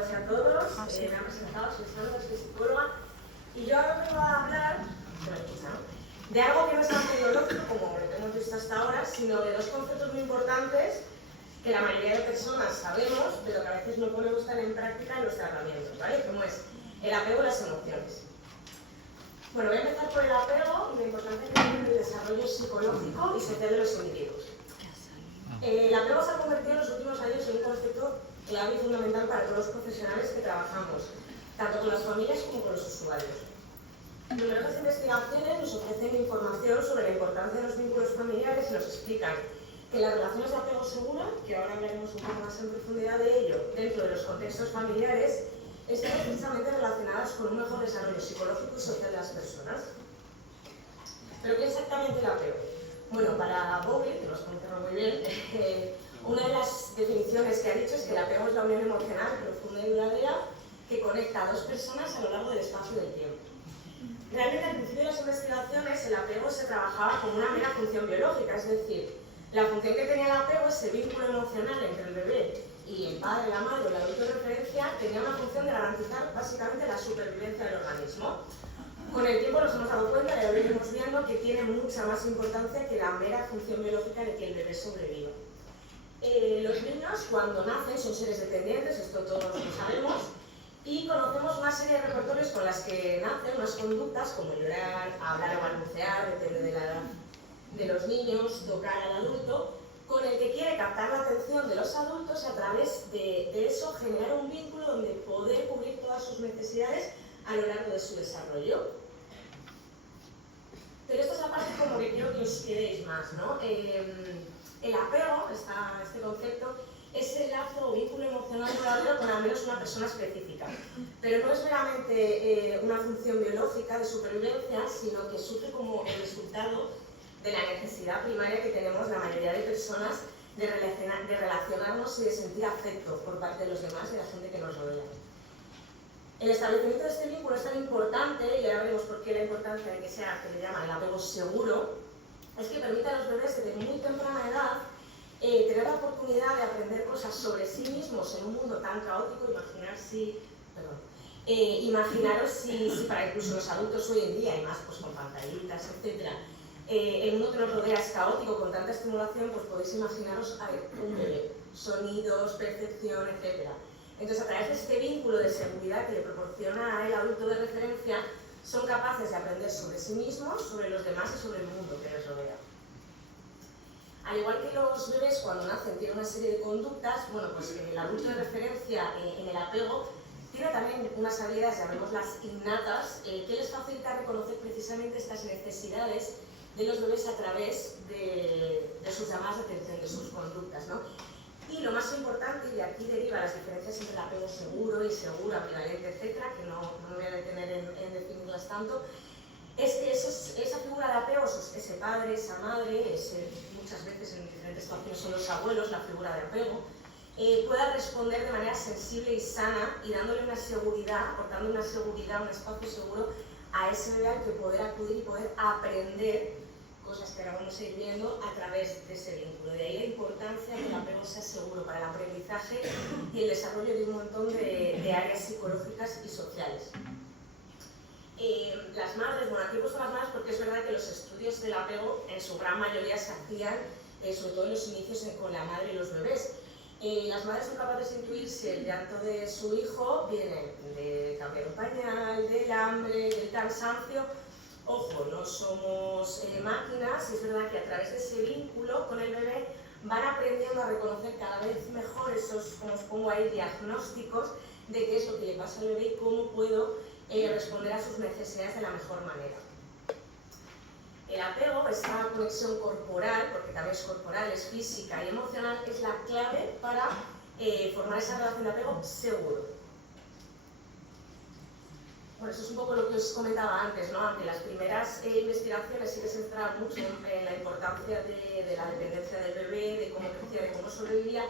todas y a todos. Me han presentado, soy Sandra, soy psicóloga. Y yo ahora vengo a hablar, de algo que no es tan ideológico como lo que hemos visto hasta ahora, sino de dos conceptos muy importantes que la mayoría de personas sabemos, pero que a veces no podemos estar en práctica en los tratamientos, ¿vale? Como es el apego y las emociones. Bueno, voy a empezar por el apego y la importancia que tiene en el desarrollo psicológico y social de los individuos. El apego se ha convertido en los últimos años en un concepto clave y fundamental para todos los profesionales que trabajamos, tanto con las familias como con los usuarios. Numerosas investigaciones nos ofrecen información sobre la importancia de los vínculos familiares y nos explican que las relaciones de apego seguro, que ahora hablaremos un poco más en profundidad de ello, dentro de los contextos familiares, están precisamente relacionadas con un mejor desarrollo psicológico y social de las personas. ¿Pero qué es exactamente el apego? Bueno, para Bowlby, que nos conocemos muy bien, una de las definiciones que ha dicho es que el apego es la unión emocional profunda y duradera que conecta a dos personas a lo largo del espacio y del tiempo. Realmente al principio de las investigaciones el apego se trabajaba como una mera función biológica, es decir, la función que tenía el apego, ese vínculo emocional entre el bebé y el padre, la madre o el adulto de referencia, tenía una función de garantizar básicamente la supervivencia del organismo. Con el tiempo nos hemos dado cuenta, y lo iremos viendo, que tiene mucha más importancia que la mera función biológica de que el bebé sobreviva. Los niños cuando nacen son seres dependientes, esto todos lo sabemos, y conocemos una serie de repertorios con las que nacen, unas conductas como llorar, hablar o balbucear, depende de la edad de los niños, tocar al adulto, con el que quiere captar la atención de los adultos y a través de eso generar un vínculo donde poder cubrir todas sus necesidades a lo largo de su desarrollo. Pero esta es la parte como que quiero que os quedéis más, ¿no? El apego, este concepto, es el lazo o vínculo emocional duradero con al menos una persona específica. Pero no es meramente una función biológica de supervivencia, sino que surge como el resultado de la necesidad primaria que tenemos la mayoría de personas de relacionarnos y de sentir afecto por parte de los demás y de la gente que nos rodea. El establecimiento de este vínculo es tan importante, y ahora veremos por qué la importancia de que sea, que le llaman el apego seguro, es que permite a los bebés desde muy temprana edad tener la oportunidad de aprender cosas sobre sí mismos en un mundo tan caótico. Imaginaros si para incluso los adultos hoy en día, y más pues con pantallitas, etc., el mundo que nos rodea es caótico con tanta estimulación, pues podéis imaginaros a un bebé, sonidos, percepción, etc. Entonces, a través de este vínculo de seguridad que le proporciona el adulto de referencia, son capaces de aprender sobre sí mismos, sobre los demás y sobre el mundo que les rodea. Al igual que los bebés cuando nacen tienen una serie de conductas, bueno, pues el adulto de referencia en el apego tiene también unas habilidades, llamémoslas innatas, que les facilita reconocer precisamente estas necesidades de los bebés a través de sus llamadas de atención, de sus conductas, ¿no? Y lo más importante, y de aquí deriva las diferencias entre el apego seguro, inseguro, ambivalente, etcétera, que no me voy a detener en definirlas tanto, es que esa figura de apego, ese padre, esa madre, muchas veces en diferentes situaciones son los abuelos, la figura de apego, pueda responder de manera sensible y sana y dándole una seguridad, aportando una seguridad, un espacio seguro a ese bebé al que poder acudir y poder aprender cosas que ahora vamos a ir viendo a través de ese vínculo. De ahí la importancia de que el apego sea seguro para el aprendizaje y el desarrollo de un montón de áreas psicológicas y sociales. Las madres, bueno, aquí he puesto las madres porque es verdad que los estudios del apego en su gran mayoría se hacían, sobre todo en los inicios con la madre y los bebés. Las madres son capaces de intuir si el llanto de su hijo viene de cambiar un pañal, del hambre, del cansancio. Ojo, no somos máquinas, y es verdad que a través de ese vínculo con el bebé van aprendiendo a reconocer cada vez mejor esos, como os pongo ahí, diagnósticos de qué es lo que le pasa al bebé y cómo puedo responder a sus necesidades de la mejor manera. El apego, esta conexión corporal, porque también es corporal, es física y emocional, es la clave para formar esa relación de apego seguro. Bueno, eso es un poco lo que os comentaba antes, ¿no? Aunque las primeras investigaciones sí que se centraban mucho en la importancia de la dependencia del bebé, de cómo crecía, de cómo sobrevivía,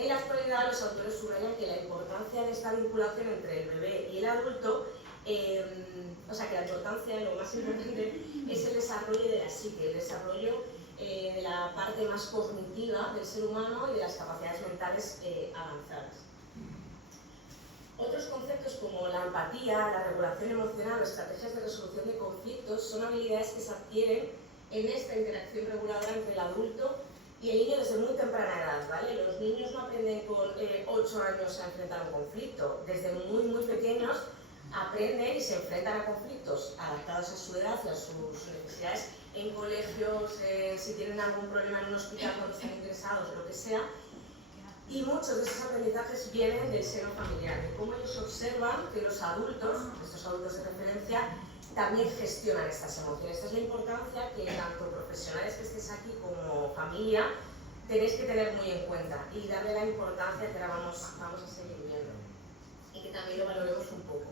en la actualidad los autores subrayan que la importancia de esta vinculación entre el bebé y el adulto, o sea que la importancia, lo más importante, es el desarrollo de la psique, el desarrollo de la parte más cognitiva del ser humano y de las capacidades mentales avanzadas. conceptos como la empatía, la regulación emocional o estrategias de resolución de conflictos son habilidades que se adquieren en esta interacción reguladora entre el adulto y el niño desde muy temprana edad, ¿vale? Los niños no aprenden con 8 años a enfrentar un conflicto. Desde muy pequeños aprenden y se enfrentan a conflictos adaptados a su edad y a sus necesidades en colegios, si tienen algún problema en un hospital cuando están ingresados, lo que sea. Y muchos de esos aprendizajes vienen del seno familiar, de cómo ellos observan que los adultos, estos adultos de referencia, también gestionan estas emociones. Esta es la importancia que tanto profesionales que estéis aquí como familia tenéis que tener muy en cuenta y darle la importancia que ahora vamos a seguir viendo y que también lo valoremos un poco.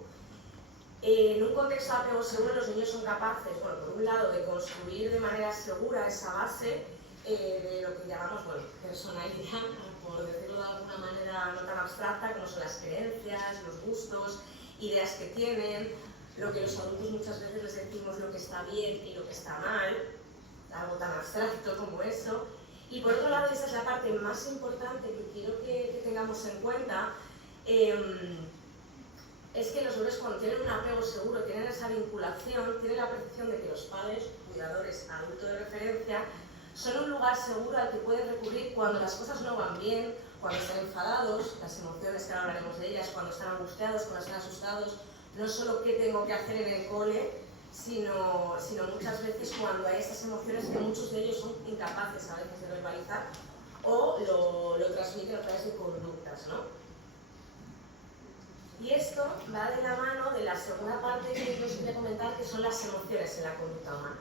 En un contexto de apego seguro, los niños son capaces, bueno, por un lado, de construir de manera segura esa base de lo que llamamos, bueno, personalidad, por decirlo de alguna manera no tan abstracta, como son las creencias, los gustos, ideas que tienen, lo que los adultos muchas veces les decimos lo que está bien y lo que está mal, algo tan abstracto como eso. Y por otro lado, esa es la parte más importante que quiero que tengamos en cuenta, es que los bebés cuando tienen un apego seguro, tienen esa vinculación, tienen la percepción de que los padres, cuidadores, adultos de referencia, son un lugar seguro al que pueden recurrir cuando las cosas no van bien, cuando están enfadados, las emociones que ahora hablaremos de ellas, cuando están angustiados, cuando están asustados, no solo qué tengo que hacer en el cole, sino muchas veces cuando hay estas emociones que muchos de ellos son incapaces a veces de verbalizar o lo transmiten a través de conductas, ¿no? Y esto va de la mano de la segunda parte que os quería comentar, que son las emociones en la conducta humana.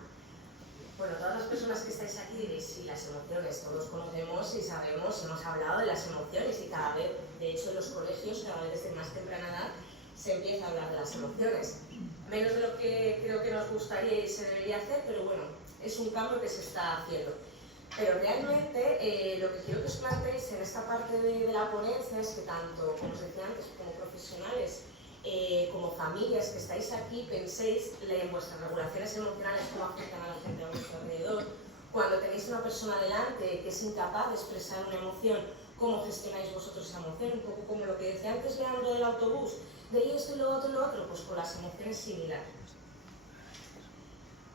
Bueno, todas las personas que estáis aquí diréis, sí, las emociones, todos conocemos y sabemos, hemos hablado de las emociones y cada vez, de hecho en los colegios, cada vez desde más temprana edad, se empieza a hablar de las emociones. Menos de lo que creo que nos gustaría y se debería hacer, pero bueno, es un cambio que se está haciendo. Pero realmente lo que quiero que os planteéis en esta parte de la ponencia es que tanto, como os decía antes, como profesionales, como familias que estáis aquí, penséis en vuestras regulaciones emocionales, cómo afectan a la gente a vuestro alrededor. Cuando tenéis una persona delante que es incapaz de expresar una emoción, ¿cómo gestionáis vosotros esa emoción? Un poco como lo que decía antes Leandro del autobús, de esto y lo otro, pues con las emociones similares.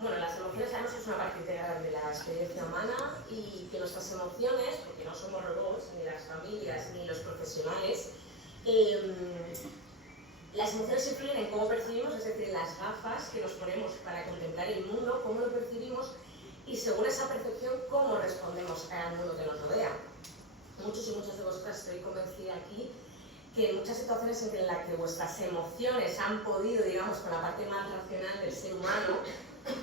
Bueno, las emociones sabemos que es una parte integral de la experiencia humana y que nuestras emociones, porque no somos robots, ni las familias, ni los profesionales, las emociones influyen en cómo percibimos, es decir, las gafas que nos ponemos para contemplar el mundo, cómo lo percibimos y según esa percepción, cómo respondemos al mundo que nos rodea. Muchos y muchas de vosotras estoy convencida aquí que en muchas situaciones en las que vuestras emociones han podido, digamos, con la parte más racional del ser humano,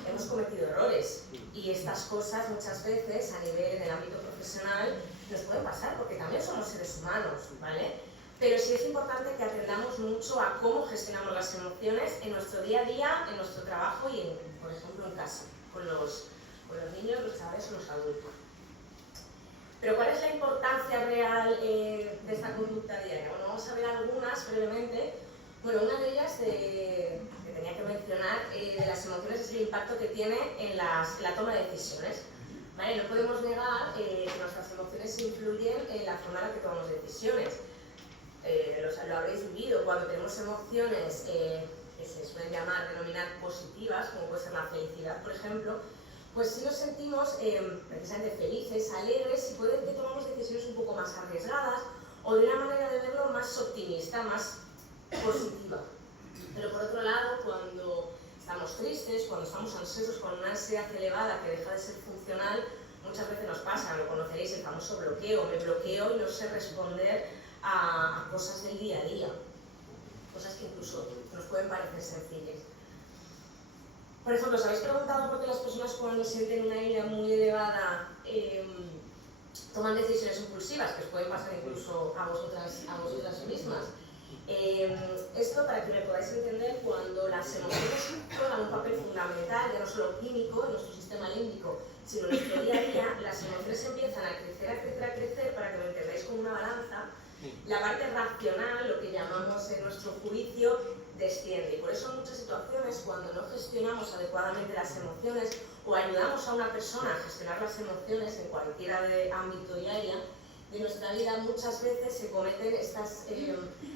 hemos cometido errores y estas cosas muchas veces a nivel en el ámbito profesional nos pueden pasar porque también somos seres humanos, ¿vale? Pero sí es importante que aprendamos mucho a cómo gestionamos las emociones en nuestro día a día, en nuestro trabajo y, por ejemplo, en casa, con los niños, los chavales o los adultos. Pero ¿cuál es la importancia real de esta conducta diaria? Bueno, vamos a ver algunas brevemente. Bueno, una de ellas que tenía que mencionar de las emociones es el impacto que tiene en la toma de decisiones. ¿Vale? No podemos negar que nuestras emociones influyen en la forma en la que tomamos decisiones. Lo habréis vivido, cuando tenemos emociones que se suelen denominar positivas, como puede ser la felicidad, por ejemplo, pues si nos sentimos precisamente felices, alegres y puede que tomamos decisiones un poco más arriesgadas o de una manera de verlo más optimista, más positiva. Pero por otro lado, cuando estamos tristes, cuando estamos ansiosos, con una ansiedad elevada que deja de ser funcional, muchas veces nos pasa, lo conoceréis, el famoso bloqueo. Me bloqueo y no sé responder a cosas del día a día, cosas que incluso nos pueden parecer sencillas. Por ejemplo, ¿os habéis preguntado por qué las personas cuando sienten una ira muy elevada toman decisiones impulsivas, que os pueden pasar incluso a vosotras mismas? Esto para que me podáis entender, cuando las emociones juegan un papel fundamental, ya no solo químico en nuestro sistema límbico, sino en nuestro día a día, las emociones empiezan a crecer, para que lo entendáis como una balanza. La parte racional, lo que llamamos en nuestro juicio, desciende. Y por eso en muchas situaciones, cuando no gestionamos adecuadamente las emociones o ayudamos a una persona a gestionar las emociones en cualquiera de ámbito y área, de nuestra vida muchas veces se cometen estas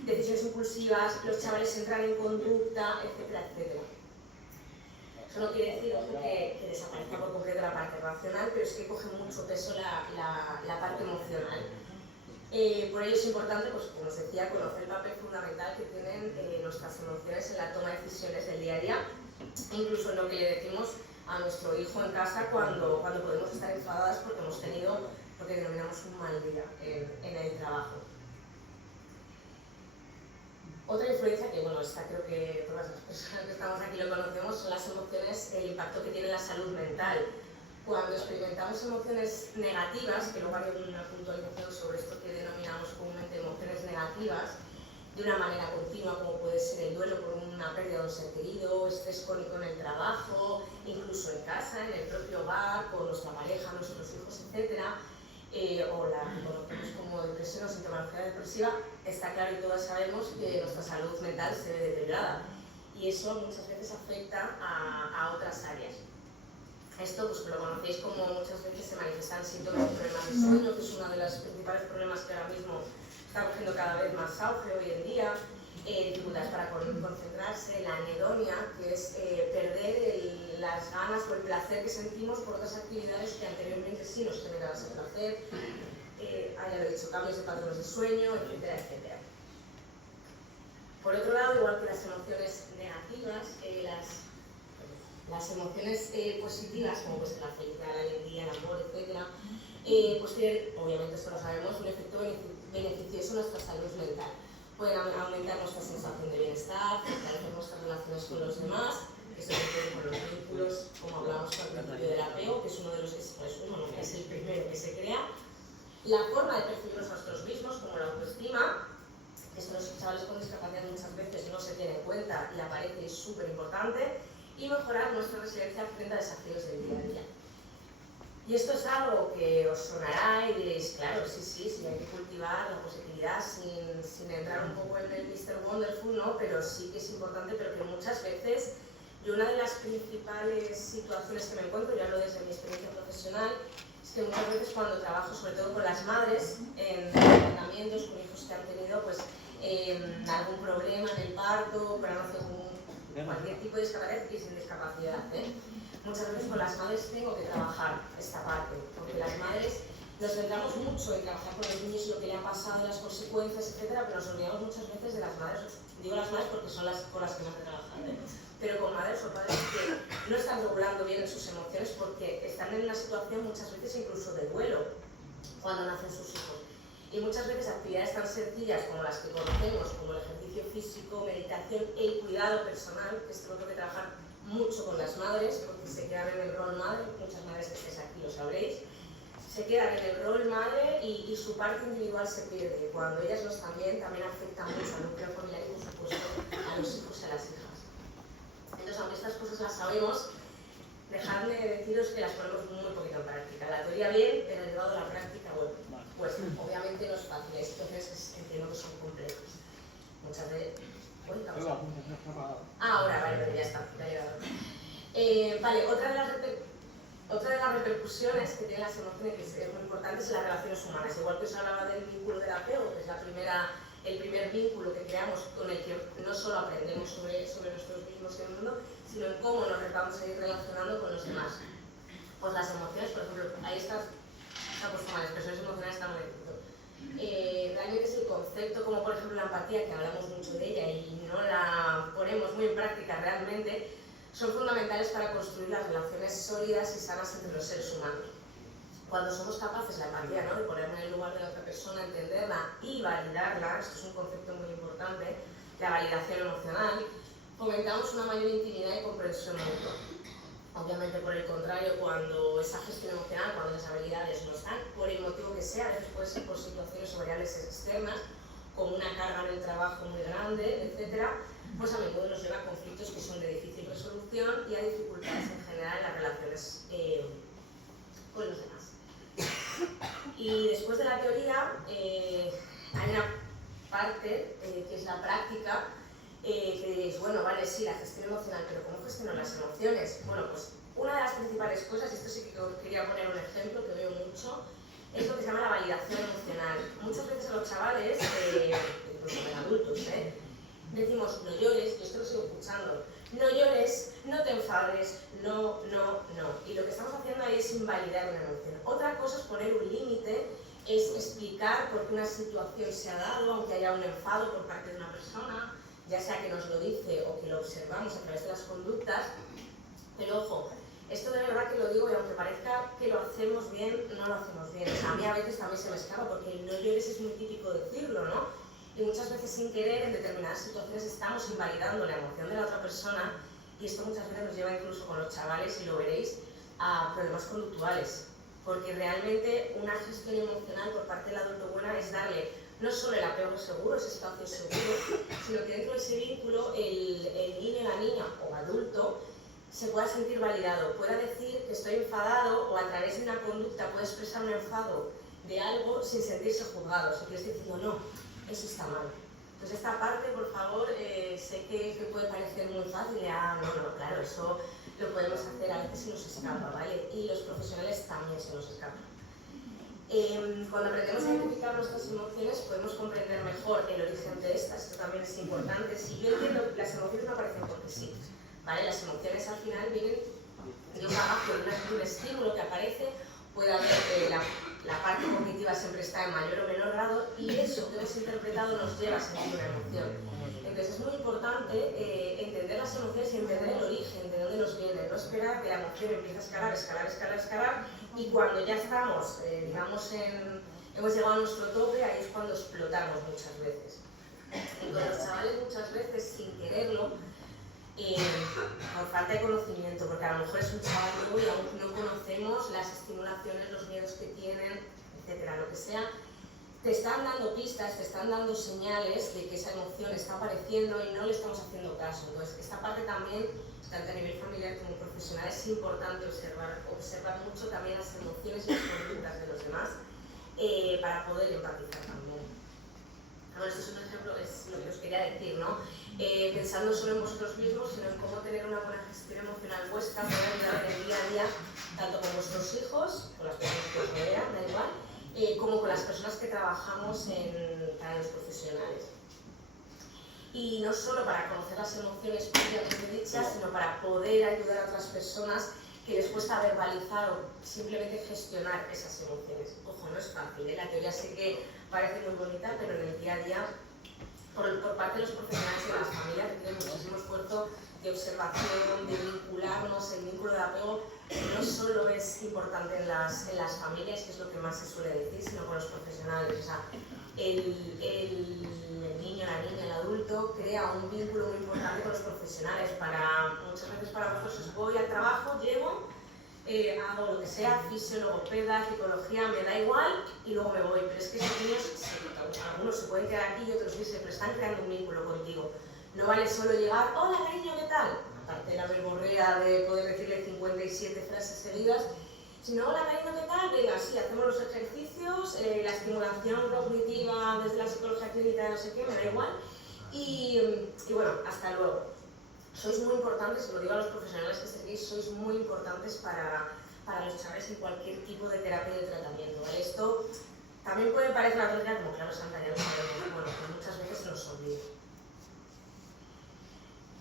decisiones impulsivas, los chavales entran en conducta, etcétera, etcétera. Eso no quiere decir que desaparezca por completo la parte racional, pero es que coge mucho peso la parte emocional. Por ello es importante, pues, como os decía, conocer el papel fundamental que tienen nuestras emociones en la toma de decisiones del día a día, incluso en lo que le decimos a nuestro hijo en casa cuando podemos estar enfadadas porque hemos tenido lo que denominamos un mal día en el trabajo. Otra influencia que, bueno, esta creo que todas las personas que estamos aquí lo conocemos, son las emociones, el impacto que tiene en la salud mental. Cuando experimentamos emociones negativas, que luego haré una puntualización sobre esto que denominamos comúnmente emociones negativas, de una manera continua, como puede ser el duelo por una pérdida de un ser querido, estrés crónico en el trabajo, incluso en casa, en el propio hogar, con nuestra pareja, nuestros hijos, etc., o la que conocemos como depresión o sintomatología depresiva, está claro y todas sabemos que nuestra salud mental se ve deteriorada y eso muchas veces afecta a otras áreas. Esto pues lo conocéis como muchas veces se manifiestan síntomas de problemas de sueño, que es uno de los principales problemas que ahora mismo está cogiendo cada vez más auge hoy en día, dificultades para concentrarse, la anedonia, que es perder las ganas o el placer que sentimos por otras actividades que anteriormente sí nos generaban ese placer, ya lo he dicho, cambios de patrones de sueño, etcétera, etcétera. Por otro lado, igual que las emociones negativas, las emociones positivas, como pues la felicidad, la alegría, el amor, etcétera, pues tienen, obviamente esto lo sabemos, un efecto beneficioso en nuestra salud mental. Pueden aumentar nuestra sensación de bienestar, fortalecer nuestras relaciones con los demás, que se refiere con los vínculos, como hablábamos al principio del apego, que es uno de los que es el primero que se crea. La forma de percibirnos a nosotros mismos, como la autoestima, que esto los chavales con discapacidad muchas veces no se tiene en cuenta y aparece y es súper importante, y mejorar nuestra resiliencia frente a desafíos del día a día. Y esto es algo que os sonará y diréis, claro, sí, hay que cultivar la positividad sin entrar un poco en el Mr. Wonderful, ¿no? Pero sí que es importante, pero que muchas veces, y una de las principales situaciones que me encuentro, y hablo desde mi experiencia profesional, es que muchas veces cuando trabajo, sobre todo con las madres, en entrenamientos con hijos que han tenido pues, algún problema en el parto, cualquier tipo de discapacidad y sin discapacidad, muchas veces con las madres tengo que trabajar esta parte, porque las madres nos centramos mucho en trabajar con los niños y lo que le ha pasado, las consecuencias, etcétera, pero nos olvidamos muchas veces de las madres, digo las madres porque son las con las que más he trabajado, pero con madres o padres que no están regulando bien sus emociones porque están en una situación muchas veces incluso de duelo cuando nacen sus hijos. Y muchas veces actividades tan sencillas como las que conocemos, como el ejercicio físico, meditación y el cuidado personal, que esto lo tengo que trabajar mucho con las madres, porque se quedan en el rol madre, muchas madres que estéis aquí lo sabréis, se quedan en el rol madre y su parte individual se pierde. Cuando ellas no están bien, también afecta mucho al núcleo familiar y, por supuesto, a los hijos y a las hijas. Entonces, aunque estas cosas las sabemos, dejadme deciros que las ponemos muy poquito en práctica. La teoría bien, pero llevado a la práctica, bueno, pues obviamente no es fácil. Hay situaciones que entiendo que son complejas. Muchas veces... ahora, vale, pero ya está, ya ha llegado. Vale, otra de las repercusiones que tienen las emociones, que es muy importante, es las relaciones humanas. Igual que os hablaba del vínculo del apego, que es el primer vínculo que creamos con el que no solo aprendemos sobre nosotros mismos y el mundo, sino en cómo nos vamos a ir relacionando con los demás. Pues las emociones, por ejemplo, ahí está puesto mal, expresiones emocionales están muy realmente es el concepto, como por ejemplo la empatía, que hablamos mucho de ella y no la ponemos muy en práctica realmente, son fundamentales para construir las relaciones sólidas y sanas entre los seres humanos. Cuando somos capaces, la empatía, ¿no?, de ponerme en el lugar de la otra persona, entenderla y validarla, esto es un concepto muy importante, la validación emocional, fomentamos una mayor intimidad y comprensión mutua. Obviamente, por el contrario, cuando esa gestión emocional, cuando esas habilidades no están, por el motivo que sea, a veces puede ser por situaciones o variables externas, como una carga en el trabajo muy grande, etc., pues a menudo nos lleva a conflictos que son de difícil resolución y a dificultades en general en las relaciones con los demás. Y después de la teoría, hay una parte que es la práctica, que diréis, bueno, vale, sí, la gestión emocional, pero ¿cómo gestiono las emociones? Bueno, pues una de las principales cosas, esto sí que quería poner un ejemplo que veo mucho, es lo que se llama la validación emocional. Muchas veces a los chavales, incluso a los adultos, decimos no llores, yo esto lo sigo escuchando, no llores, no te enfades, no. Y lo que estamos haciendo ahí es invalidar una emoción. Otra cosa es poner un límite, es explicar por qué una situación se ha dado, aunque haya un enfado por parte de una persona, ya sea que nos lo dice o que lo observamos a través de las conductas. Pero ojo, esto de verdad que lo digo y aunque parezca que lo hacemos bien, no lo hacemos bien. O sea, a mí a veces también se me escapa porque el no llores es muy típico decirlo, ¿no? Y muchas veces sin querer en determinadas situaciones estamos invalidando la emoción de la otra persona y esto muchas veces nos lleva incluso con los chavales, y lo veréis, a problemas conductuales. Porque realmente una gestión emocional por parte del adulto buena es darle no solo el apego seguro, ese espacio seguro, sino que dentro de ese vínculo el niño, la niña o adulto se pueda sentir validado, pueda decir que estoy enfadado o a través de una conducta puede expresar un enfado de algo sin sentirse juzgado, o sea, que estoy diciendo no, eso está mal. Entonces esta parte, por favor, sé que puede parecer muy fácil, no, claro, eso lo podemos hacer, a veces se nos escapa, ¿vale? Y los profesionales también se nos escapan. Cuando aprendemos a identificar nuestras emociones podemos comprender mejor el origen de estas, esto también es importante. Si yo entiendo que las emociones no aparecen porque sí, ¿vale? Las emociones al final vienen de un bagaje, de un estímulo que aparece, puede haber la parte cognitiva siempre está en mayor o menor grado y eso que hemos interpretado nos lleva a sentir una emoción. Entonces es muy importante entender las emociones y entender el origen, de dónde nos viene, no esperar a que la emoción empiece a escalar y cuando ya estamos, hemos llegado a nuestro tope, ahí es cuando explotamos muchas veces. Y con los chavales muchas veces, sin quererlo, por falta de conocimiento, porque a lo mejor es un chaval nuevo y aún no conocemos las estimulaciones, los miedos que tienen, etcétera, lo que sea, te están dando pistas, te están dando señales de que esa emoción está apareciendo y no le estamos haciendo caso. Entonces, esta parte también, tanto a nivel familiar como profesional, es importante observar mucho también las emociones y las conductas de los demás para poder empatizar también. Bueno, esto es un ejemplo, es lo que os quería decir, ¿no? Pensando solo en vosotros mismos, sino en cómo tener una buena gestión emocional vuestra, poder ayudar en el día a día, tanto con vuestros hijos, con las personas que os rodean, da igual, como con las personas que trabajamos para los profesionales. Y no solo para conocer las emociones propiamente dichas, sino para poder ayudar a otras personas que les cuesta verbalizar o simplemente gestionar esas emociones. Ojo, no es fácil, la teoría sí que parece muy bonita, pero en el día a día, por parte de los profesionales y de las familias, requiere muchísimo esfuerzo de observación, de vincularnos. El vínculo de apego no solo es importante en las familias, que es lo que más se suele decir, sino con los profesionales. O sea, el niño, la niña, el adulto crea un vínculo muy importante con los profesionales. Muchas veces para vosotros voy al trabajo, llego, hago lo que sea, fisio, logopeda, psicología, me da igual y luego me voy. Pero es que esos niños, algunos se pueden quedar aquí y otros irse, pero están creando un vínculo contigo. No vale solo llegar, hola cariño, ¿qué tal? Aparte de la verborrea de poder decirle 57 frases seguidas, sino hola cariño, ¿qué tal? Venga, sí, hacemos los ejercicios, la estimulación cognitiva desde la psicología clínica, no sé qué, me da igual. Y bueno, hasta luego. Sois muy importantes, lo digo a los profesionales que seguís, sois muy importantes para los chavales en cualquier tipo de terapia y de tratamiento, ¿vale? Esto también puede parecer una tontería, como claro, Santa, ya lo sabemos, bueno, que muchas veces se nos olvida.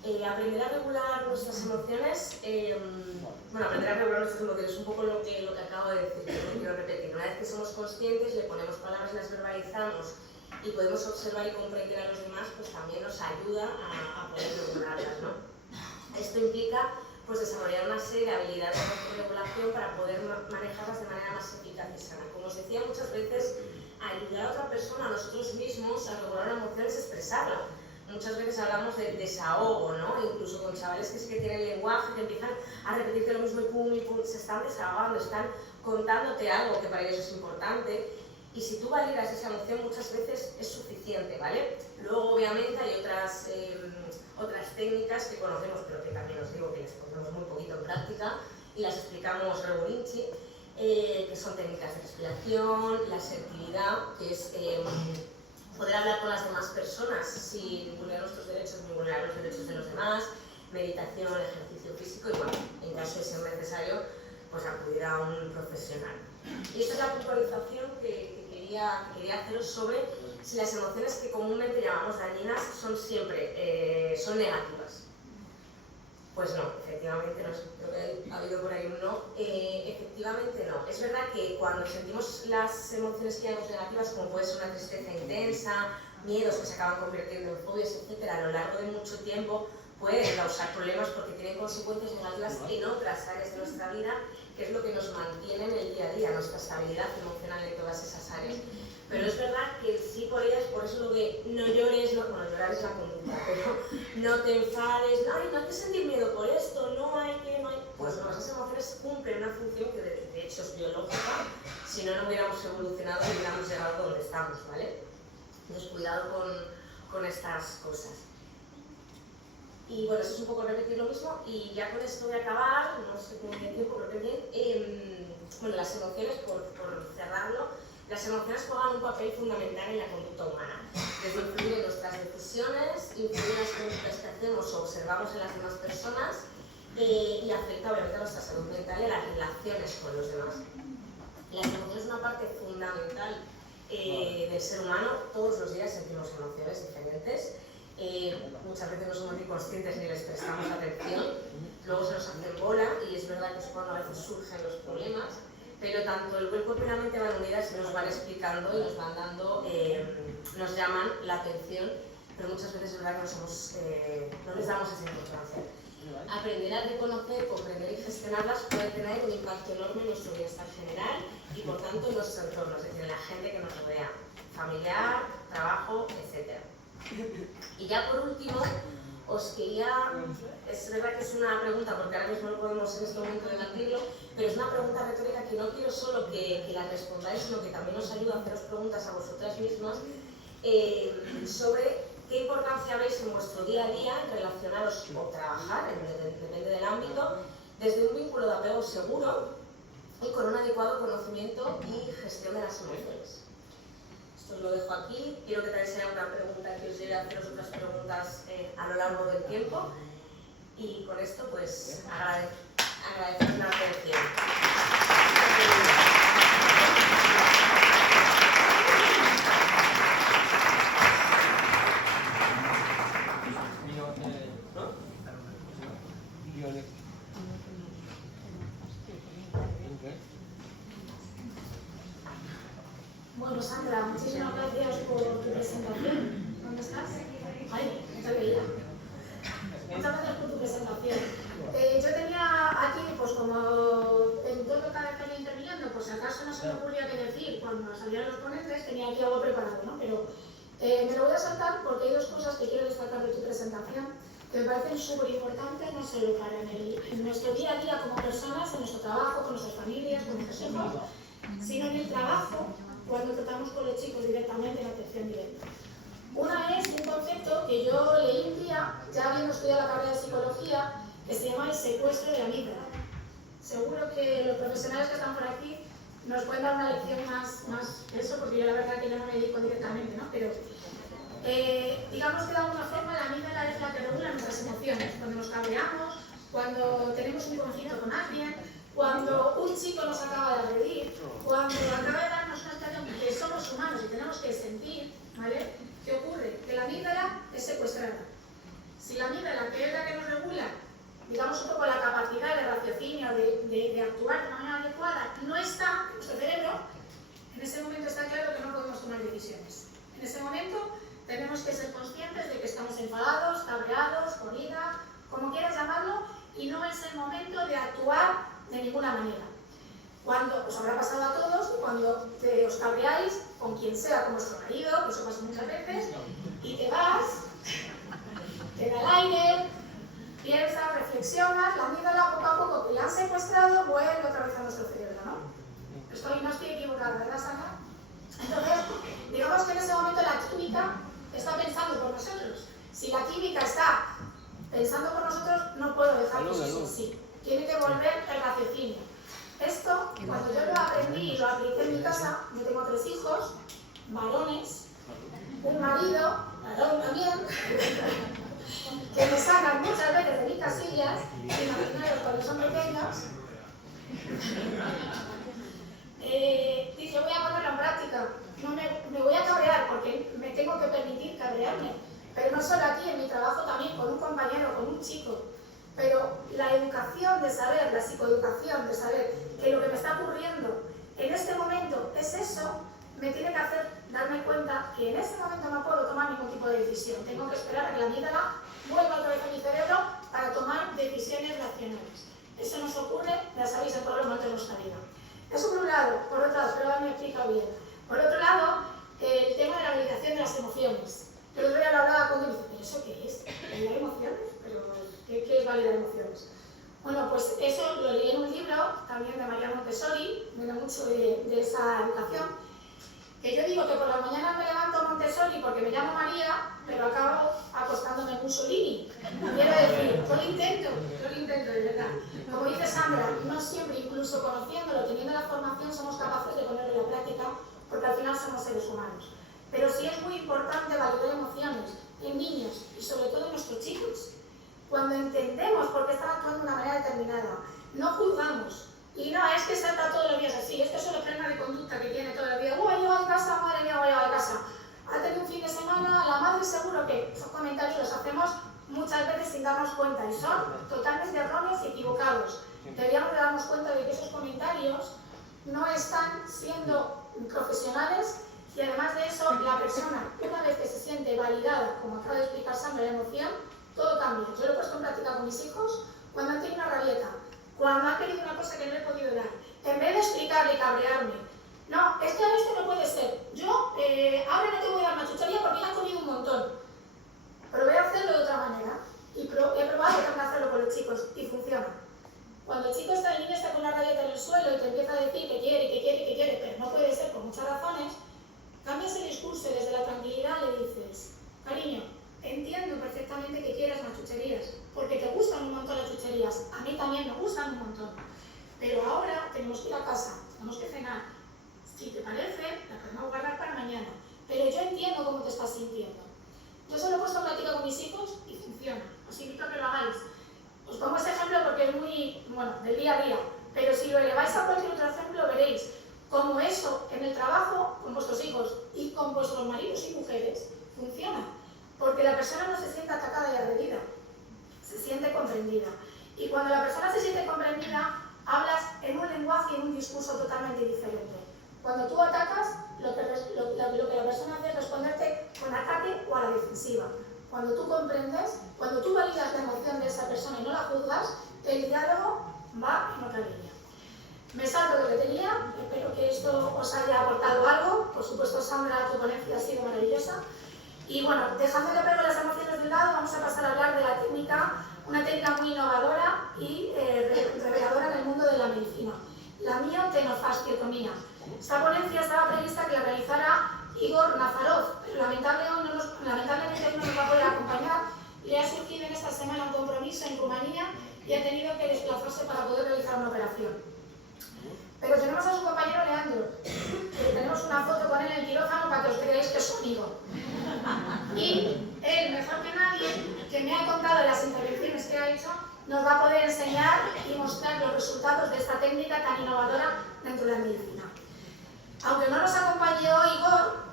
Aprender a regular nuestras emociones, aprender a regular nuestras emociones es un poco lo que acabo de decir, que no quiero repetir. Una vez que somos conscientes, le ponemos palabras, las verbalizamos y podemos observar y comprender a los demás, pues también nos ayuda a poder regularlas, ¿no? Esto implica pues, desarrollar una serie de habilidades de regulación para poder manejarlas de manera más eficaz y sana. Como os decía, muchas veces ayudar a otra persona, a nosotros mismos, a regular una emoción es expresarla. Muchas veces hablamos del desahogo, ¿no? Incluso con chavales que sí que tienen lenguaje, que empiezan a repetirte lo mismo y pum, se están desahogando, están contándote algo que para ellos es importante. Y si tú validas esa emoción, muchas veces es suficiente, ¿vale? Luego, obviamente, hay otras técnicas que conocemos, pero que también os digo que las ponemos muy poquito en práctica y las explicamos regulinchi, que son técnicas de respiración, la asertividad, que es poder hablar con las demás personas sin vulnerar nuestros derechos ni vulnerar los derechos de los demás, meditación, ejercicio físico y, bueno, en caso de ser necesario, pues acudir a un profesional. Y esta es la puntualización que quería haceros sobre si las emociones que comúnmente llamamos dañinas son siempre son negativas. Pues no, efectivamente no. Creo que ha habido por ahí un no. Efectivamente no. Es verdad que cuando sentimos las emociones que llamamos negativas, como puede ser una tristeza intensa, miedos que se acaban convirtiendo en fobias, etc., a lo largo de mucho tiempo pueden causar problemas porque tienen consecuencias negativas en otras áreas de nuestra vida, que es lo que nos mantiene en el día a día, nuestra estabilidad emocional en todas esas áreas. Pero es verdad que sí por ellas, por eso lo de no llores, bueno, llorar es la conducta, pero no te enfades, ay, no hay que sentir miedo por esto, no hay que, Pues no, esas emociones cumplen una función que de hecho es biológica, si no, no hubiéramos evolucionado y hubiéramos llegado donde estamos, ¿vale? Entonces, cuidado con estas cosas. Y bueno, eso es un poco repetir lo mismo, y ya con esto voy a acabar, no sé cómo tiene tiempo, creo que bien. Bueno, las emociones, por cerrarlo, las emociones juegan un papel fundamental en la conducta humana, desde influir en nuestras decisiones, influir en las conductas que hacemos o observamos en las demás personas, y afecta obviamente a nuestra salud mental y a las relaciones con los demás. Las emociones son una parte fundamental del ser humano. Todos los días sentimos emociones diferentes. Muchas veces no somos ni conscientes ni les prestamos atención, luego se nos hacen bola y es verdad que es cuando a veces surgen los problemas, pero tanto el cuerpo y la mente van unidas y nos van explicando y nos van dando, nos llaman la atención, pero muchas veces es verdad que no les damos esa importancia. Aprender a reconocer, comprender y gestionarlas puede tener un impacto enorme en nuestro bienestar general y por tanto en nuestro entorno, es decir, en la gente que nos rodea, familiar, trabajo, etc. Y ya por último, os quería, es verdad que es una pregunta, porque ahora mismo no podemos en este momento debatirlo, pero es una pregunta retórica que no quiero solo que la respondáis, sino que también os ayuda a haceros preguntas a vosotras mismas sobre qué importancia veis en vuestro día a día en relacionaros o trabajar, depende del ámbito, desde un vínculo de apego seguro y con un adecuado conocimiento y gestión de las emociones. Esto os lo dejo aquí. Quiero que también sea una pregunta que os lleve a haceros otras preguntas a lo largo del tiempo. Y con esto, pues, agradeceros la atención. Bueno, Sandra, muchísimas gracias por tu presentación. ¿Dónde estás? Ay, no te veía. Muchas gracias por tu presentación. Yo tenía aquí, pues como en todo cada vez que iba interviniendo, pues si acaso no se me ocurría qué decir cuando salían los ponentes, tenía aquí algo preparado, ¿no? Pero me lo voy a saltar porque hay dos cosas que quiero destacar de tu presentación que me parecen súper importantes, no solo para en nuestro día a día como personas, en nuestro trabajo, con nuestras familias, con nuestros hijos, sino en el trabajo, cuando tratamos con los chicos directamente en atención directa. Una es un concepto que yo leí un día, ya habiendo estudiado la carrera de psicología, que se llama el secuestro de la amígdala. Seguro que los profesionales que están por aquí nos pueden dar una lección más de eso, porque yo la verdad que yo no me dedico directamente, ¿no? Pero digamos que de alguna forma la amígdala es la que regula nuestras emociones. Cuando nos cabreamos, cuando tenemos un conflicto con alguien, cuando un chico nos acaba de agredir, cuando acaba de darnos una situación que somos humanos y tenemos que sentir, ¿vale? ¿Qué ocurre? Que la amígdala es secuestrada. Si la amígdala, que es la que nos regula, digamos un poco la capacidad de raciocinio, de actuar de una manera adecuada, no está en nuestro cerebro, en ese momento está claro que no podemos tomar decisiones. En ese momento tenemos que ser conscientes de que estamos enfadados, cabreados, con ira, como quieras llamarlo, y no es el momento de actuar de ninguna manera. Cuando os habrá pasado a todos, cuando os cabreáis con quien sea, con vuestro marido, que eso pasa muchas veces, y te vas, te da el aire, piensas, reflexionas, la amígdala poco a poco que la han secuestrado vuelve otra vez a nuestro cerebro, ¿no? No estoy equivocada, ¿verdad, Sandra? Entonces, digamos que en ese momento la química está pensando por nosotros. Si la química está pensando por nosotros, no puedo dejar que eso sea así. Tiene que volver el raciocinio. Esto, cuando yo lo aprendí y lo apliqué en mi casa, yo tengo 3 hijos, varones, un marido, varón también, que me sacan muchas veces de mis casillas, imaginaros cuando son pequeños. dice voy a ponerlo en práctica. No me voy a cabrear porque me tengo que permitir cabrearme. Pero no solo aquí, en mi trabajo también, con un compañero, con un chico. Pero la educación de saber, la psicoeducación de saber que lo que me está ocurriendo en este momento es eso, me tiene que hacer darme cuenta que en ese momento no puedo tomar ningún tipo de decisión. Tengo que esperar a que la amígdala vuelva otra vez a mi cerebro para tomar decisiones racionales. Eso nos ocurre, ya sabéis, en todos los momentos de nuestra vida. Eso por un lado. Por otro lado, espero haberme explicado bien. Por otro lado, el tema de la validación de las emociones. El otro día lo hablaba con él y me dice, ¿pero eso qué es? ¿Validar emociones? ¿Pero qué es validar emociones? Bueno, pues eso lo leí en un libro, también de María Montessori, me da mucho de esa educación, que yo digo que por la mañana me levanto Montessori porque me llamo María, pero acabo acostándome en Mussolini. Quiero decir, yo lo intento, de verdad. Como dice Sandra, no siempre, incluso conociéndolo, teniendo la formación, somos capaces de ponerlo en la práctica, porque al final somos seres humanos. Pero sí es muy importante validar emociones en niños y sobre todo en nuestros chicos. Cuando entendemos por qué están actuando de una manera determinada, no juzgamos. Y no, es que salta todos los días así, es que solo frena de conducta que tiene todo el día. ¡Oh, ha llegado a casa! ¡Madre mía, ha llegado a casa! Ha tenido un fin de semana, la madre seguro que esos comentarios los hacemos muchas veces sin darnos cuenta y son totalmente erróneos y equivocados. Deberíamos de darnos cuenta de que esos comentarios no están siendo profesionales y además de eso, la persona, una vez que se siente validada, como acaba de explicar Sandra, la emoción, todo cambia. Yo lo he puesto en práctica con mis hijos cuando han tenido una rabieta, cuando han querido una cosa que no he podido dar. En vez de explicarle y cabrearme, no, es que ahora esto no puede ser. Yo ahora no te voy a dar machuchería porque ya has comido un montón. Pero voy a hacerlo de otra manera. Y he probado también hacerlo con los chicos y funciona. Cuando el niño está con la rabieta en el suelo y te empieza a decir que quiere, pero no puede ser por muchas razones, cambias el discurso y desde la tranquilidad le dices, cariño, entiendo perfectamente que quieras más chucherías, porque te gustan un montón las chucherías, a mí también me gustan un montón, pero ahora tenemos que ir a casa, tenemos que cenar, si te parece, la podemos guardar para mañana, pero yo entiendo cómo te estás sintiendo. Yo solo he puesto en práctica con mis hijos y funciona, os invito a que lo hagáis. Os pongo ese ejemplo porque es muy, del día a día, pero si lo eleváis a cualquier otro ejemplo veréis cómo eso en el trabajo, con vuestros hijos y con vuestros maridos y mujeres, funciona. Porque la persona no se siente atacada y agredida, se siente comprendida. Y cuando la persona se siente comprendida, hablas en un lenguaje y en un discurso totalmente diferente. Cuando tú atacas, lo que la persona hace es responderte con ataque o a la defensiva. Cuando tú comprendes, cuando tú validas la emoción de esa persona y no la juzgas, el diálogo va en otra línea. Me salto lo que tenía, espero que esto os haya aportado algo. Por supuesto, Sandra, tu ponencia ha sido maravillosa. Y bueno, dejando de ver las emociones de un lado, vamos a pasar a hablar de la técnica, una técnica muy innovadora y reveladora en el mundo de la medicina, la miotenofasciotomía. Esta ponencia estaba prevista que la realizara Igor Nazarov, pero lamentablemente no nos va a poder acompañar. Le ha surgido en esta semana un compromiso en Rumanía y ha tenido que desplazarse para poder realizar una operación. Pero tenemos a su compañero Leandro, tenemos una foto con él en el quirófano para que os creáis que es su amigo. Y él, mejor que nadie, que me ha contado las intervenciones que ha hecho, nos va a poder enseñar y mostrar los resultados de esta técnica tan innovadora dentro de la medicina. Aunque no nos acompañe hoy Igor,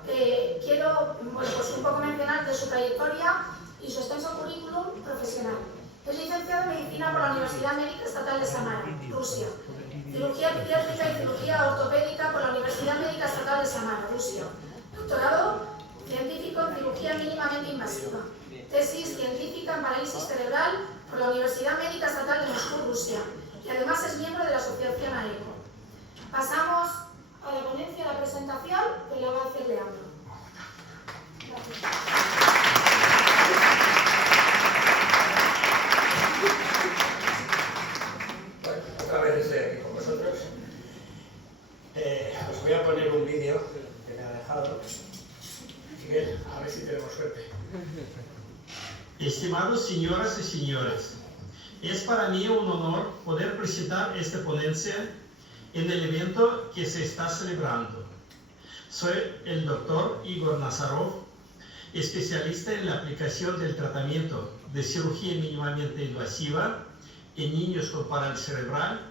quiero pues un poco mencionar de su trayectoria y su extenso currículum profesional. Es licenciado en Medicina por la Universidad Médica Estatal de Samara, Rusia. Cirugía pediátrica y cirugía ortopédica por la Universidad Médica Estatal de Samara, Rusia. Doctorado científico en cirugía mínimamente invasiva. Tesis científica en parálisis cerebral por la Universidad Médica Estatal de Moscú, Rusia. Y además es miembro de la Asociación AECO. Pasamos a la ponencia, a la presentación, que la va a hacer Leandro. Gracias. Otra vez estoy aquí con vosotros. Os voy a poner un vídeo que me ha dejado Miguel, a ver si tenemos suerte. Estimados señoras y señores, es para mí un honor poder presentar esta ponencia en el evento que se está celebrando. Soy el doctor Igor Nazarov, especialista en la aplicación del tratamiento de cirugía mínimamente invasiva en niños con parálisis cerebral,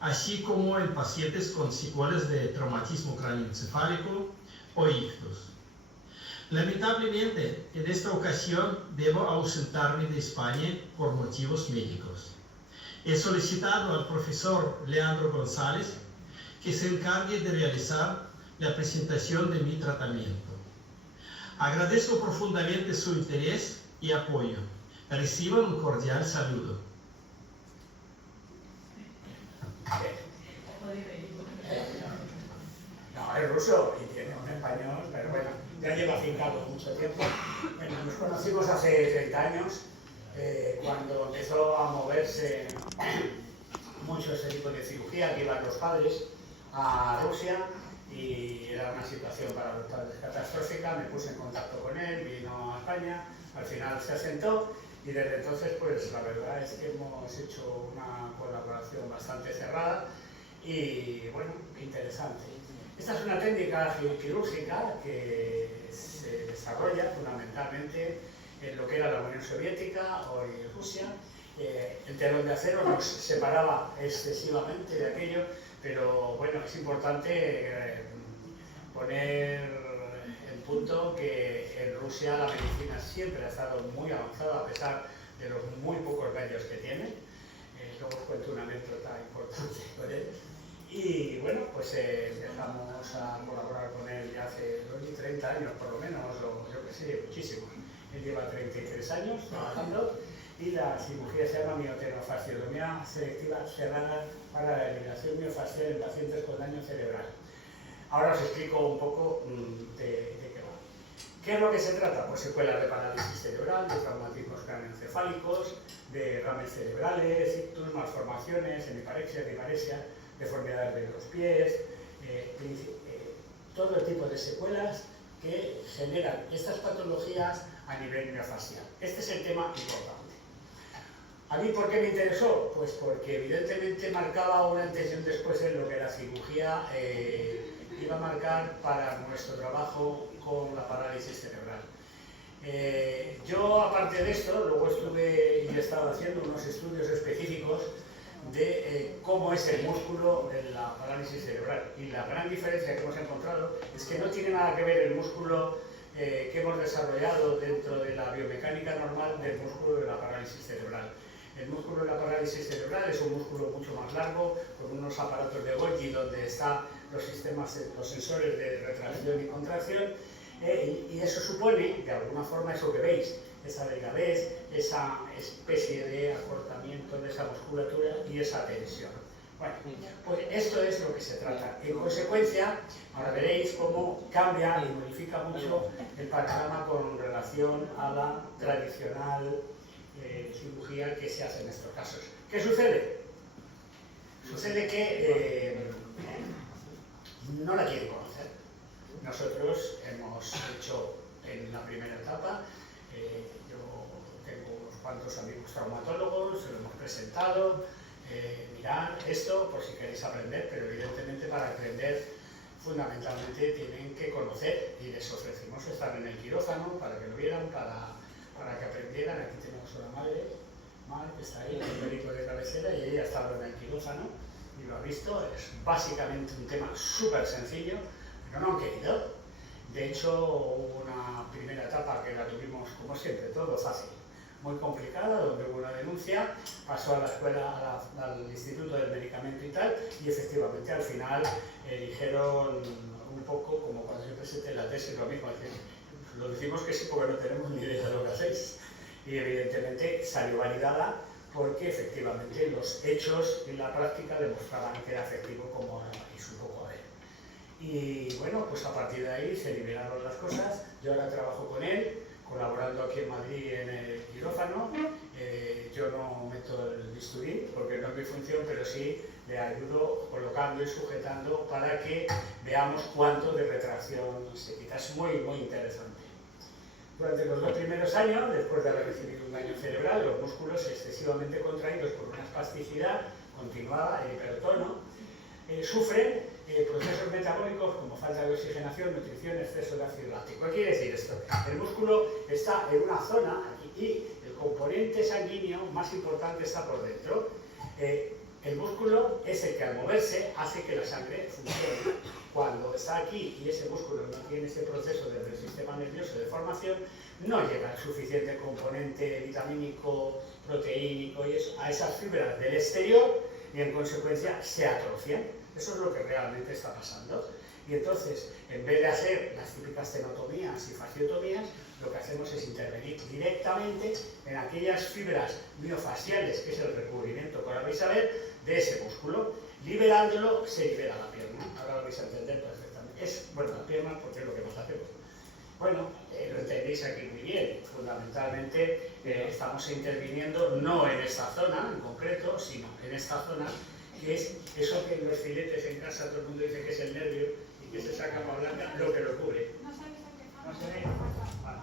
así como en pacientes con secuelas de traumatismo cráneoencefálico o ictus. Lamentablemente, en esta ocasión debo ausentarme de España por motivos médicos. He solicitado al profesor Leandro González que se encargue de realizar la presentación de mi tratamiento. Agradezco profundamente su interés y apoyo. Reciban un cordial saludo. No, es ruso y tiene un español, pero bueno, ya lleva afincado mucho tiempo. Bueno, nos conocimos hace 30 años, cuando empezó a moverse mucho ese tipo de cirugía, que iban los padres a Rusia y era una situación para los padres catastrófica. Me puse en contacto con él, vino a España, al final se asentó y desde entonces pues la verdad es que hemos hecho una colaboración bastante cerrada y bueno, interesante. Esta es una técnica quirúrgica que se desarrolla fundamentalmente en lo que era la Unión Soviética, hoy Rusia. El telón de acero nos separaba excesivamente de aquello, pero bueno, es importante poner en punto que en Rusia la medicina siempre ha estado muy avanzada a pesar de los muy pocos medios que tiene. Luego os cuento una anécdota importante con él. Y bueno, pues empezamos a colaborar con él ya hace 30 años por lo menos, o yo que sé, muchísimos. Él lleva 33 años trabajando y la cirugía se llama miotenofasciotomía selectiva cerrada para la eliminación miofascial en pacientes con daño cerebral. Ahora os explico un poco de qué va. ¿Qué es lo que se trata? Pues secuelas de parálisis cerebral, de traumatismos cráneoencefálicos, de derrames cerebrales, ictus, malformaciones, hemiparexia, diparexia, deformidades de los pies, todo el tipo de secuelas que generan estas patologías a nivel miofascial. Este es el tema importante. ¿A mí por qué me interesó? Pues porque evidentemente marcaba un antes y un después en lo que la cirugía iba a marcar para nuestro trabajo con la parálisis cerebral. Yo, aparte de esto, luego estuve y he estado haciendo unos estudios específicos de cómo es el músculo en la parálisis cerebral. Y la gran diferencia que hemos encontrado es que no tiene nada que ver el músculo que hemos desarrollado dentro de la biomecánica normal del músculo de la parálisis cerebral. El músculo de la parálisis cerebral es un músculo mucho más largo, con unos aparatos de Golgi donde están los sistemas, los sensores de retracción y contracción, y eso supone, de alguna forma, eso que veis, esa delgadez, esa especie de acortamiento de esa musculatura y esa tensión. Bueno, pues esto es lo que se trata. En consecuencia, ahora veréis cómo cambia y modifica mucho el panorama con relación a la tradicional cirugía que se hace en estos casos. ¿Qué sucede? Sucede que no la quieren conocer. Nosotros hemos hecho en la primera etapa, yo tengo unos cuantos amigos traumatólogos, se lo hemos presentado, mirad esto por si queréis aprender, pero evidentemente para aprender fundamentalmente tienen que conocer y les ofrecimos estar en el quirófano para que lo vieran, para que aprendieran. Aquí tenemos a la madre que está ahí, el médico de cabecera, y ella ha estado en el quirófano y lo ha visto. Es básicamente un tema súper sencillo, pero no han querido. De hecho, hubo una primera etapa que la tuvimos, como siempre, todo fácil, muy complicada, donde hubo una denuncia, pasó a la escuela, al Instituto del Medicamento y tal, y efectivamente al final dijeron un poco como cuando yo presenté la tesis, lo mismo, lo decimos que sí porque no tenemos ni idea de lo que hacéis. Y evidentemente salió validada porque efectivamente los hechos en la práctica demostraban que era efectivo como hizo un poco a ver. Y bueno, pues a partir de ahí se liberaron las cosas. Yo ahora trabajo con él, colaborando aquí en Madrid en el quirófano. Yo no meto el bisturí porque no es mi función, pero sí le ayudo colocando y sujetando para que veamos cuánto de retracción se quita. Es muy, muy interesante. Durante los 2 primeros años, después de haber recibido un daño cerebral, los músculos excesivamente contraídos por una espasticidad continuada e hipertono sufren procesos metabólicos como falta de oxigenación, nutrición, exceso de ácido láctico. ¿Qué quiere decir esto? El músculo está en una zona y el componente sanguíneo más importante está por dentro. El músculo es el que al moverse hace que la sangre funcione. Cuando está aquí y ese músculo no tiene ese proceso del sistema nervioso de formación, no llega el suficiente componente vitamínico, proteínico y eso, a esas fibras del exterior y en consecuencia se atrofian. Eso es lo que realmente está pasando. Y entonces, en vez de hacer las típicas tenotomías y fasciotomías, lo que hacemos es intervenir directamente en aquellas fibras miofasciales, que es el recubrimiento, que ahora vais a ver, de ese músculo. Liberándolo, se libera la pierna. Ahora lo vais a entender perfectamente. Es, bueno, la pierna porque es lo que más hacemos. Bueno, lo entendéis aquí muy bien. Fundamentalmente estamos interviniendo no en esta zona en concreto, sino en esta zona, que es eso que en los filetes en casa todo el mundo dice que es el nervio y que se saca para blanca, lo que lo cubre. No sabes a qué ¿No se ve? Vale.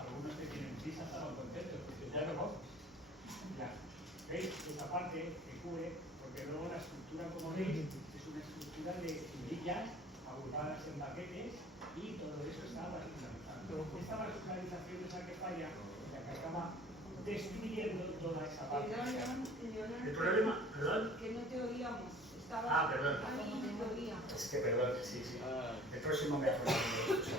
Algunos que tienen prisa estaban contentos, porque ya no. Ya. ¿Veis? Esa parte que cubre, porque luego la estructura, como veis, es una estructura de fibrillas agrupadas en paquetes y todo eso está vascularizado. Esta vascularización es la que falla, la que acaba destruyendo toda esa parte. El problema, perdón. Que no te oíamos. Perdón. Es que perdón, sí. El próximo me acuerdo de eso.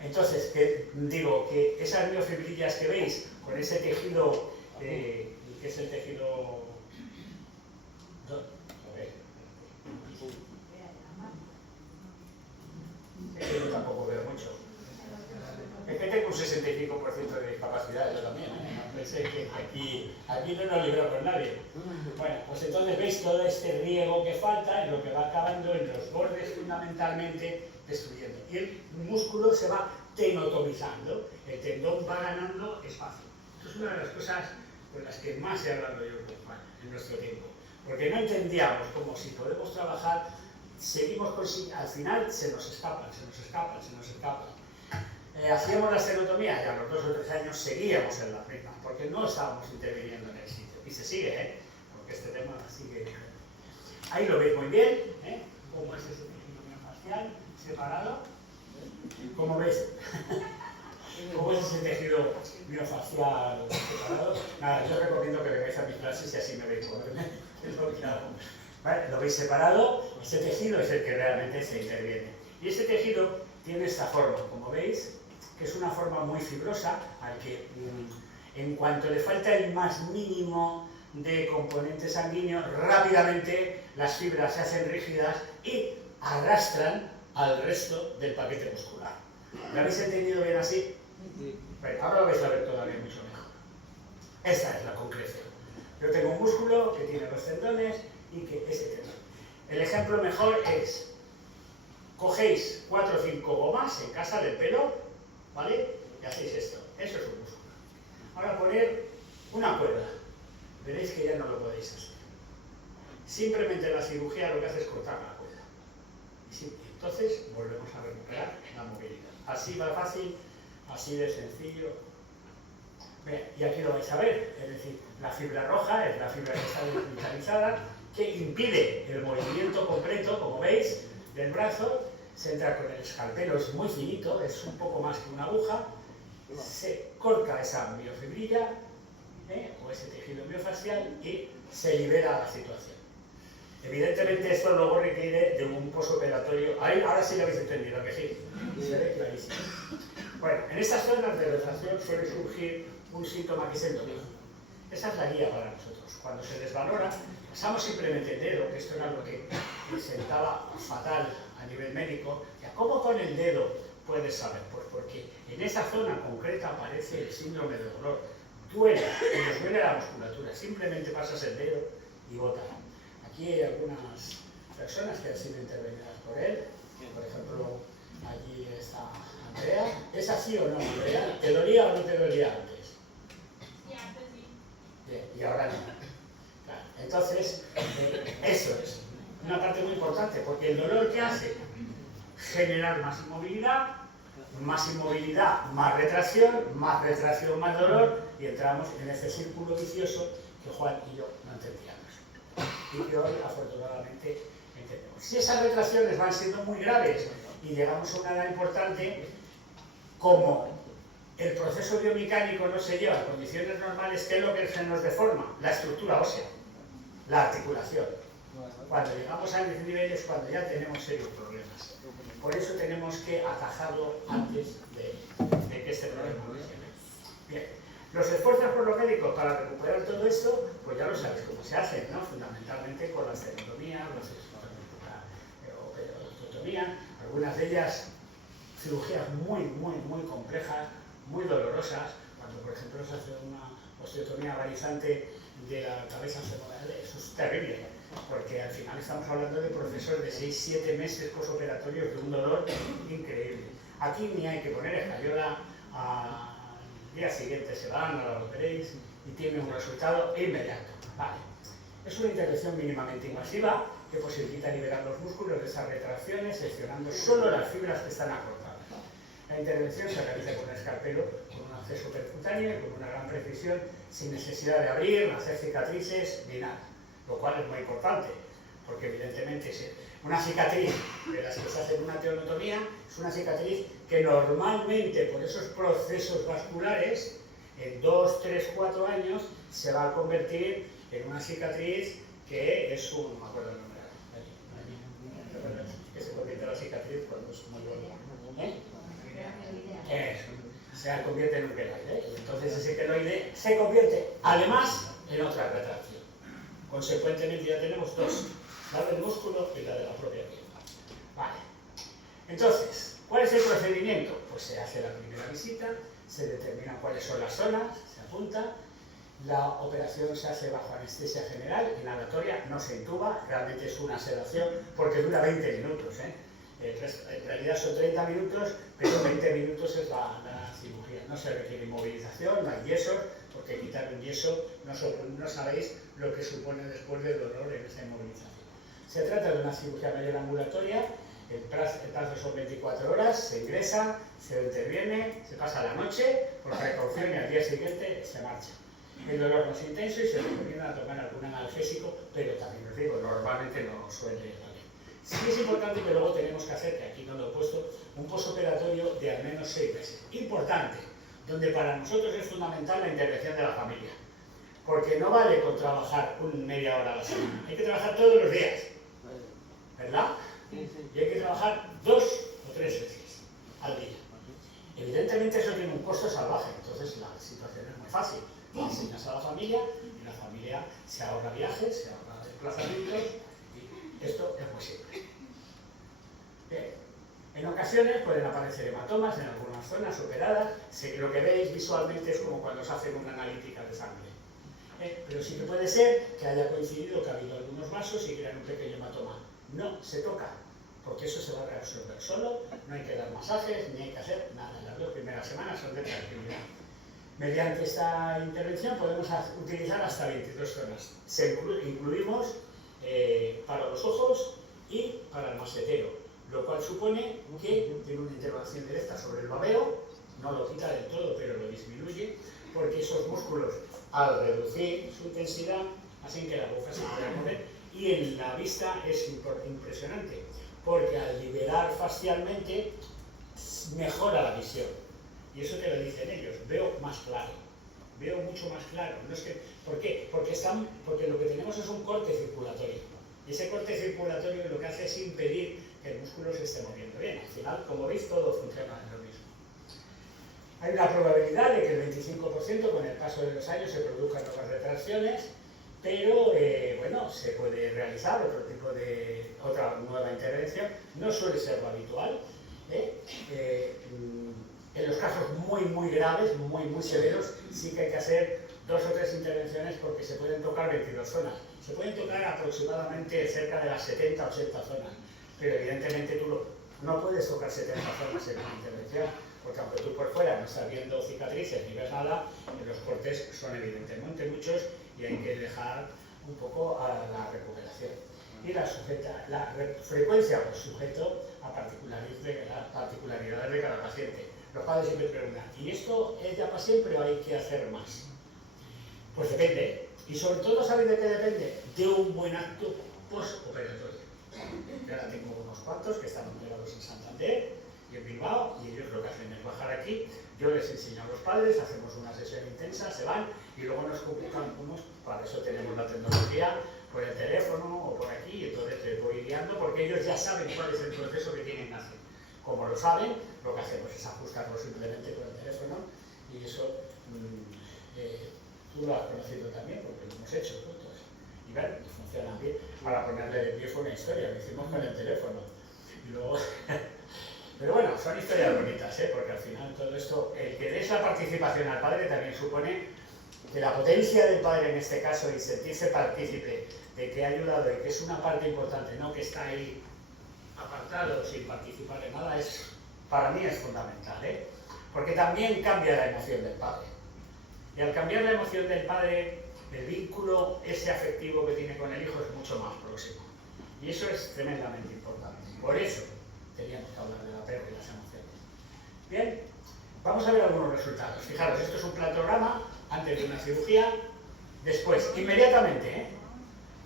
Entonces, que digo que esas miofibrillas que veis con ese tejido, que es el tejido. A ver. Es que yo tampoco veo mucho. Es que tengo un 65% de discapacidad, yo también, No pensé que aquí no nos libramos nadie. Bueno, pues entonces veis todo este riego que falta, en lo que va acabando en los bordes fundamentalmente destruyendo. Y el músculo se va tenotomizando, el tendón va ganando espacio. Esto es una de las cosas con las que más he hablado yo con Juan en nuestro tiempo. Porque no entendíamos cómo si podemos trabajar, seguimos con si al final se nos escapan. Hacíamos las tenotomías y a los 2 o 3 años seguíamos en las mismas, porque no estábamos interviniendo en el sitio. Y se sigue, porque este tema sigue. Ahí lo veis muy bien, cómo es ese tejido miofascial separado. ¿Cómo veis? ¿Cómo es ese tejido miofascial separado? Nada, yo recomiendo que vengáis a mis clases y así me veis moverme. Es lo que hago. ¿Vale? Lo veis separado, ese tejido es el que realmente se interviene. Y ese tejido tiene esta forma, como veis, que es una forma muy fibrosa, al que en cuanto le falta el más mínimo de componente sanguíneo, rápidamente las fibras se hacen rígidas y arrastran al resto del paquete muscular. ¿Lo habéis entendido bien así? Bueno, ahora lo vais a ver todavía mucho mejor. Esta es la concreción. Yo tengo un músculo que tiene los tendones y que ese tendón. El ejemplo mejor es, cogéis 4 o 5 gomas en casa del pelo, ¿vale? Y hacéis esto. Eso es un músculo. Ahora poner una cuerda. Veréis que ya no lo podéis hacer. Simplemente la cirugía lo que hace es cortar la cuerda. Y entonces volvemos a recuperar la movilidad. Así va fácil, así de sencillo. Bien, y aquí lo vais a ver. Es decir, la fibra roja es la fibra que está desmilitarizada, que impide el movimiento completo, como veis, del brazo. Se entra con el escalpelo, es muy finito, es un poco más que una aguja, se corta esa miofibrilla o ese tejido miofascial y se libera la situación. Evidentemente esto luego requiere de un posoperatorio. Ahora sí lo habéis entendido, que sí, se ve clarísimo. Bueno, en estas zonas de retracción suele surgir un síntoma que es el dolor. Esa es la guía para nosotros. Cuando se desvalora, pasamos simplemente el dedo, que esto era lo que sentaba fatal a nivel médico. ¿Cómo con el dedo puedes saber? Pues porque en esa zona concreta aparece el síndrome de dolor. Duele, nos duele la musculatura. Simplemente pasas el dedo y bota. Aquí hay algunas personas que han sido intervenidas por él. Por ejemplo, allí está Andrea. ¿Es así o no, Andrea? ¿Te dolía o no te dolía antes? Sí, antes sí. Bien, y ahora no. Claro. Entonces, eso es una parte muy importante, porque el dolor, ¿qué hace? Generar más inmovilidad, más retracción, más dolor, y entramos en ese círculo vicioso que Juan y yo no entendíamos. Y que hoy, afortunadamente, entendemos. Si esas retracciones van siendo muy graves y llegamos a una edad importante, como el proceso biomecánico no se lleva en condiciones normales, ¿qué es lo que se nos deforma? La estructura ósea, la articulación. Cuando llegamos a ese nivel es cuando ya tenemos serios problemas. Por eso tenemos que atajarlo antes de que este problema ocurra. Bien, los esfuerzos por los médicos para recuperar todo esto, pues ya lo sabéis cómo se hacen, ¿no? Fundamentalmente con las esterotomías, las osteotomías, algunas de ellas cirugías muy complejas, muy dolorosas. Cuando, por ejemplo, se hace una osteotomía varizante de la cabeza femoral, eso es terrible, porque al final estamos hablando de procesos de 6-7 meses posoperatorios de un dolor increíble. Aquí ni hay que poner escayola, al día siguiente se van, ahora lo operéis y tiene un resultado inmediato. Vale. Es una intervención mínimamente invasiva que posibilita liberar los músculos de esas retracciones, seccionando solo las fibras que están acortadas. La intervención se realiza con un escalpelo, con un acceso percutáneo y con una gran precisión, sin necesidad de abrir, hacer cicatrices ni nada, lo cual es muy importante, porque evidentemente una cicatriz de las que se hace en una tenotomía es una cicatriz que normalmente por esos procesos vasculares en 2, 3, 4 años se va a convertir en una cicatriz que es un, no me acuerdo el nombre, que se convierte en la cicatriz cuando es muy buena. Se convierte en un queloide. Entonces ese queloide se convierte además en otra retracción. Consecuentemente ya tenemos dos, la del músculo y la de la propia piel. Vale. Entonces, ¿cuál es el procedimiento? Pues se hace la primera visita, se determina cuáles son las zonas, se apunta, la operación se hace bajo anestesia general, inhalatoria, no se intuba, realmente es una sedación porque dura 20 minutos, en realidad son 30 minutos, pero 20 minutos es la cirugía. No se requiere inmovilización, no hay yesos, porque quitar un yeso no sabéis lo que supone después del dolor en esa inmovilización. Se trata de una cirugía mayor ambulatoria, el plazo son 24 horas, se ingresa, se interviene, se pasa la noche, por precaución y al día siguiente se marcha. El dolor no es intenso y se recomienda tomar algún analgésico, pero también os digo, normalmente no suele valer. Sí es importante que luego tenemos que hacer, que aquí no lo he puesto, un postoperatorio de al menos 6 meses. Importante, donde para nosotros es fundamental la intervención de la familia. Porque no vale con trabajar media hora a la semana, hay que trabajar todos los días, ¿verdad? Y hay que trabajar 2 o 3 veces al día. Evidentemente eso tiene un costo salvaje, entonces la situación es muy fácil. Lo enseñas a la familia y la familia se ahorra viajes, se ahorra desplazamientos y esto es muy simple. Bien. En ocasiones pueden aparecer hematomas en algunas zonas operadas, lo que veis visualmente es como cuando se hacen una analítica de sangre. Pero sí que puede ser que haya coincidido que ha habido algunos vasos y crean un pequeño hematoma. No se toca, porque eso se va a reabsorber solo, no hay que dar masajes ni hay que hacer nada. Las 2 primeras semanas son de tranquilidad. Mediante esta intervención podemos utilizar hasta 22 zonas. Incluimos para los ojos y para el mastetero, lo cual supone que tiene una intervención directa sobre el babeo, no lo quita del todo, pero lo disminuye, porque esos músculos, al reducir su intensidad, hacen que la boca se pueda mover, y en la vista es impresionante, porque al liberar facialmente mejora la visión. Y eso te lo dicen ellos, veo más claro, veo mucho más claro. No es que, ¿por qué? Porque lo que tenemos es un corte circulatorio. Y ese corte circulatorio lo que hace es impedir que el músculo se esté moviendo bien. Al final, como veis, todo funciona en lo mismo. Hay una probabilidad de que el 25% con el paso de los años se produzcan nuevas retracciones, pero bueno, se puede realizar otra nueva intervención. No suele ser lo habitual. En los casos muy graves, muy severos, sí que hay que hacer 2 o 3 intervenciones porque se pueden tocar 22 zonas. Se pueden tocar aproximadamente cerca de las 70 o 80 zonas, pero evidentemente tú no puedes tocar 70 zonas en una intervención, porque aunque tú por fuera no estás viendo cicatrices ni ves nada, los cortes son evidentemente muchos y hay que dejar un poco a la recuperación. Y la frecuencia pues sujeto a particularidades de cada paciente. Los padres siempre preguntan, ¿y esto es ya para siempre o hay que hacer más? Pues depende. Y sobre todo, ¿sabéis de qué depende? De un buen acto postoperatorio. Yo ahora tengo unos cuantos que están operados en Santander y aquí en Bilbao, y ellos lo que hacen es bajar aquí, yo les enseño a los padres, hacemos una sesión intensa, se van y luego nos comunican unos, para eso tenemos la tecnología, por el teléfono o por aquí, y entonces les voy guiando porque ellos ya saben cuál es el proceso que tienen que hacer. Como lo saben, lo que hacemos es ajustarlo simplemente con el teléfono, y eso tú lo has conocido también porque lo hemos hecho juntos. Y ven, funciona bien. Para ponerle de pie fue una historia, lo hicimos con el teléfono. Y luego... Pero bueno, son historias bonitas, porque al final todo esto, el que des la participación al padre también supone que la potencia del padre en este caso y sentirse partícipe de que ha ayudado y que es una parte importante, no que está ahí apartado sin participar en nada, para mí es fundamental, porque también cambia la emoción del padre. Y al cambiar la emoción del padre, el vínculo ese afectivo que tiene con el hijo es mucho más próximo. Y eso es tremendamente importante. Por eso teníamos que hablar del apego y las emociones. Bien, vamos a ver algunos resultados. Fijaros, esto es un platograma antes de una cirugía, después, inmediatamente,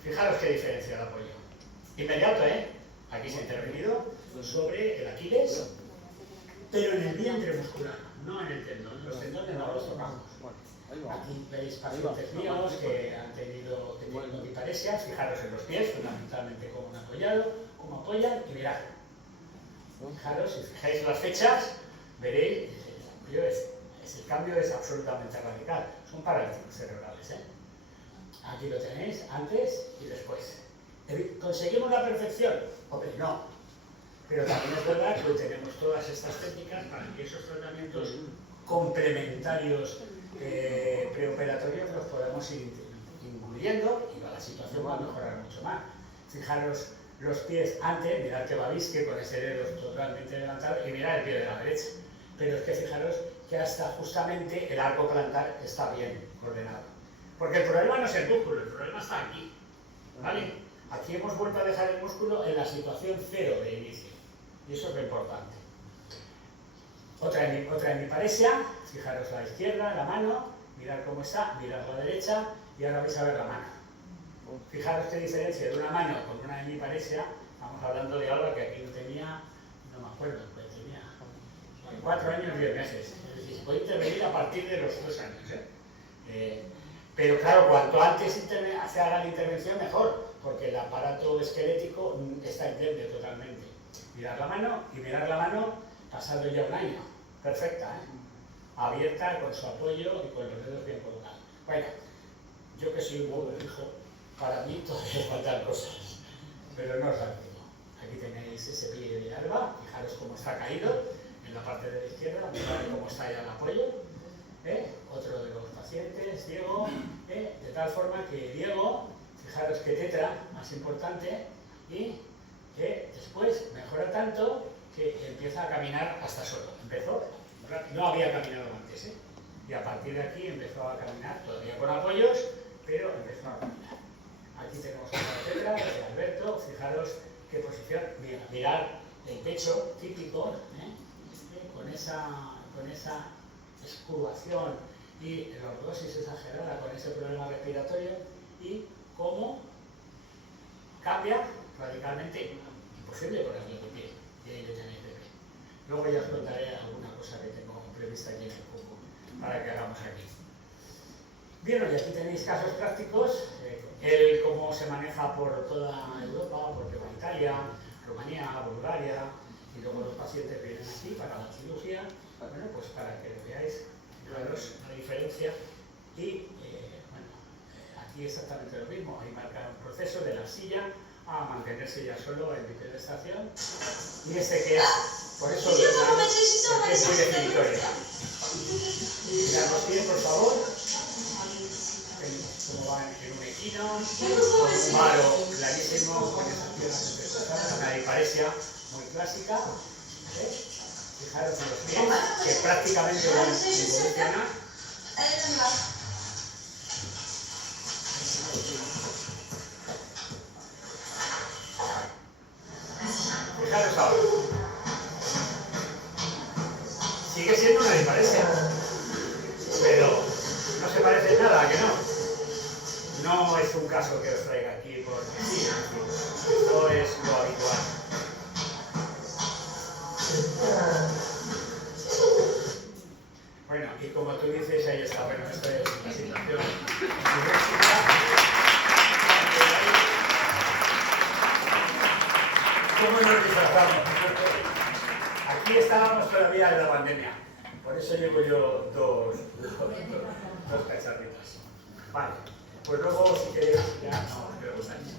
fijaros qué diferencia de apoyo. Inmediato, aquí se ha intervenido sobre el Aquiles, pero en el vientre muscular, no en el tendón. Los tendones no los tocamos. Aquí veis pacientes míos que han tenido diparesias, fijaros en los pies, fundamentalmente cómo han apoyado, cómo apoyan, y mirad. Fijaros, si fijáis las fechas, veréis, el cambio es absolutamente radical. Son paralíticos cerebrales, Aquí lo tenéis, antes y después. ¿Conseguimos la perfección? Hombre, no. Pero también es verdad que hoy tenemos todas estas técnicas para que esos tratamientos complementarios preoperatorios los podamos ir incluyendo y la situación va a mejorar mucho más. Fijaros los pies antes, mirad que babisque con ese dedo totalmente levantado y mirad el pie de la derecha. Pero es que fijaros que hasta justamente el arco plantar está bien ordenado. Porque el problema no es el músculo, el problema está aquí. ¿Vale? Aquí hemos vuelto a dejar el músculo en la situación cero de inicio. Y eso es lo importante. Otra hemiparesia, fijaros la izquierda, la mano, mirad cómo está, mirad la derecha y ahora vais a ver la mano. Fijaros qué diferencia de una mano con una hemiparesia. Estamos hablando de algo que aquí no tenía, no me acuerdo, pues tenía 4 años y 10 meses. Es decir, se puede intervenir a partir de los 2 años. Pero claro, cuanto antes se haga la intervención, mejor, porque el aparato esquelético está endeble totalmente. Mirad la mano y mirad la mano pasado ya 1 año. Perfecta, abierta, con su apoyo y con los dedos bien colocados. Bueno, yo que soy un buen hijo, para mí todavía faltan cosas, pero no os la digo. Aquí tenéis ese pie de Alba, fijaros cómo está caído en la parte de la izquierda, mirad cómo está ya el apoyo. Otro de los pacientes, Diego, de tal forma que Diego, fijaros que tetra, más importante, y que después mejora tanto que empieza a caminar hasta solo. Empezó, no había caminado antes, y a partir de aquí empezó a caminar, todavía con apoyos, pero empezó a caminar. Aquí tenemos otra tetra de Alberto, fijaros qué posición, mirad el pecho típico, con esa excurvación y lordosis exagerada con ese problema respiratorio y cómo cambia radicalmente, imposible ponerle de pie, y ahí le tenéis de pie. Luego ya os contaré alguna cosa que tengo prevista aquí en el cubo para que hagamos aquí. Bien, y aquí tenéis casos prácticos, cómo se maneja por toda Europa, porque va a Italia, Rumanía, Bulgaria, y luego los pacientes vienen aquí para la cirugía, bueno, pues para que veáis la diferencia y aquí exactamente lo mismo, ahí marca un proceso de la silla a mantenerse ya solo en bipedestación y que es, por eso es muy definitoria. Mirad los pies, por favor, como van en un equino, con un varo clarísimo, con esas piernas entrecruzadas, una hiparesia muy clásica. Fijaros en los pies, que prácticamente van a evolucionar. Fijaros ahora. Sigue siendo una hiparesia, pero no se parece en nada, ¿a que no? No es un caso que os traiga aquí porque sí, esto es lo habitual. tú dices, ahí está, bueno, esto es una situación. ¿Cómo nos disfrazamos? Aquí estábamos todavía en la pandemia, por eso llevo yo dos cacharritas. Vale, pues luego si queréis ya nos preguntáis.